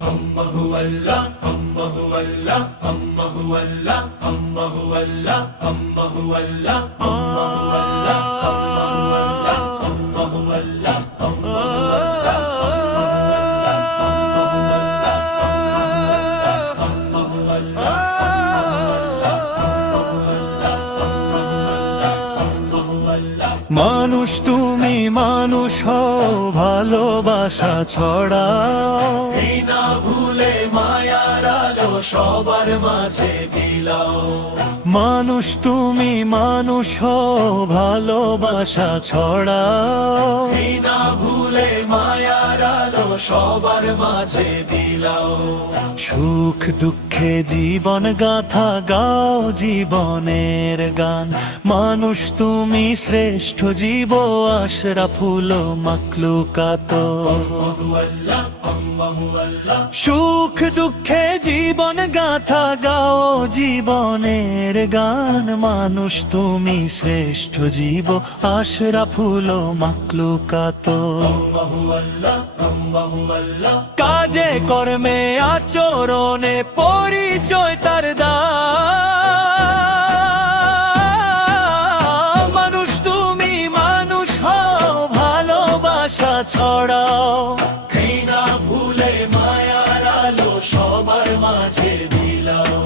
Allahu Allah, Allahu Allah, Allahu Allah, Allahu Allah, Allahu Allah, Allahu Allah, Allahu Allah, Allahu Allah, মানুষ তুমি মানুষ হও, ভালোবাসা ছড়াও, ঘৃণা ভুলে মায়ার আলো সবার মাঝে বিলাও। মানুষ তুমি মানুষ হও, ভালোবাসা ছড়াও, ঘৃণা ভুলে মায়ার আলো সবার মাঝে বিলাও। সুখ দুঃখে জীবন গাথা গাও, জীবনের গান। মানুষ তুমি শ্রেষ্ঠ জীব, আশরাফুল মাখলুকাত। সুখ দুঃখে জীবন গাথা গাও, জীবনের গান। মানুষ তুমি শ্রেষ্ঠ জীব, আশরাফুল মাখলুকাত। কাজে কর্মে আচরণে পরিচয় তার দাও। মানুষ তুমি মানুষ হও, ভালোবাসা ছড়াও, ঘৃণা ভুলে মায়ার আলো সবার মাঝে বিলাও।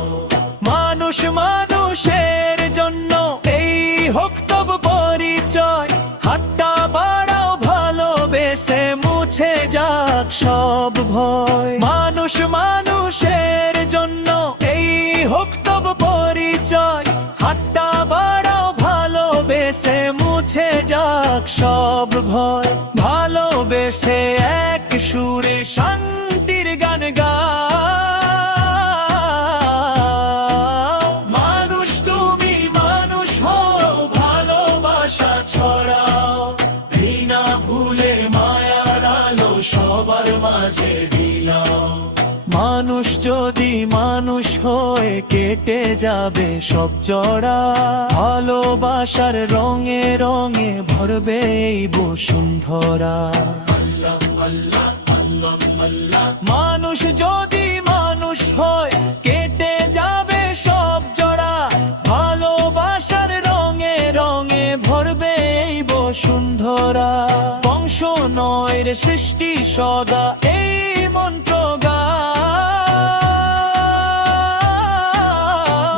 মানুষ মানুষের জন্য এই হোক তব পরিচয়। হাতটা বাড়াও ভালোবেসে, মুছে যাক সব ভয়। মানুষ মানুষের জন্য এই হোক তব পরিচয়। হাতটা বাড়াও ভালোবেসে, মুছে যাক সব ভয়। ভালোবেসে এক সুরে শান্তির গান গাও। মানুষ তুমি মানুষ হও, ভালোবাসা ছড়াও, ঘৃণা ভুলে মায়ার আলো সবার মাঝে বিলাও। মানুষ যদি মানুষ হয়ে কেটে যাবে সব জড়া। ভালোবাসার রঙে রঙে ভরবে এই বসুন্ধরা। মানুষ যদি মানুষ হয় কেটে যাবে সব জড়া। ভালোবাসার রঙে রঙে ভরবে এই বসুন্ধরা। বংশ নয় রে সৃষ্টি সদা এই মন্ত্র গা।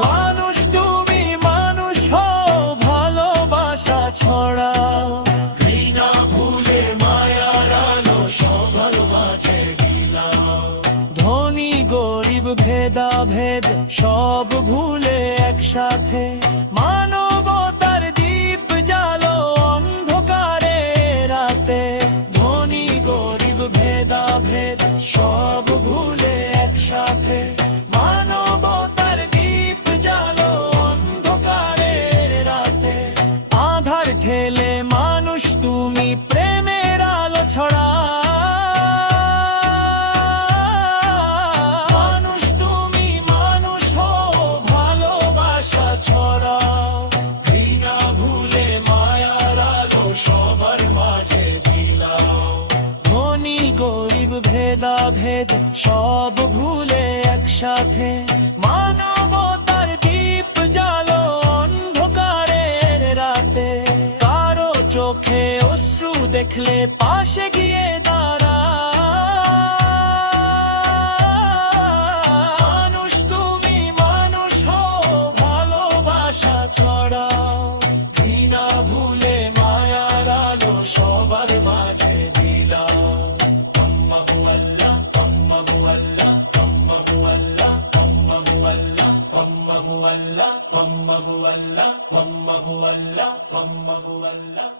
মানুষ তুমি মানুষ হও, ভালোবাসা ছড়াও, ঘৃণা ভুলে মায়ার আলো সবার মাঝে বিলাও। ধনী গরিব ভেদাভেদ সব ভুলে একসাথে। মানবতার দীপ জ্বালো অন্ধকারে রাতে। ধনী গরিব ভেদাভেদ সব ভুলে একসাথে। মানবতার দীপ জ্বালো অন্ধকারে রাতে। আধার ঠেলে মানুষ তুমি প্রেমের আলো ছড়া। মানুষ তুমি মানুষ হও, ভালোবাসা ছড়াও, ঘৃণা ভুলে মায়ার আলো সবার মাঝে বিলাও। ধনী গরিব ভেদাভেদ সব ভুলে একসাথে। মানবতার দীপ জ্বালো অন্ধকারের রাতে। কারো চোখে অশ্রু দেখলে পাশে গিয়ে দাঁড়া। মানুষ তুমি মানুষ হও, ভালোবাসা ছড়াও, ঘৃণা ভুলে মায়ার আলো সবার মাঝে বিলাও। আল্লাহু আল্লাহ, আল্লাহু আল্লাহ, আল্লাহু আল্লাহ, আল্লাহু আল্লাহ, আল্লাহু আল্লাহ, আল্লাহু আল্লাহ, আল্লাহু আল্লাহ, আল্লাহু আল্লাহ।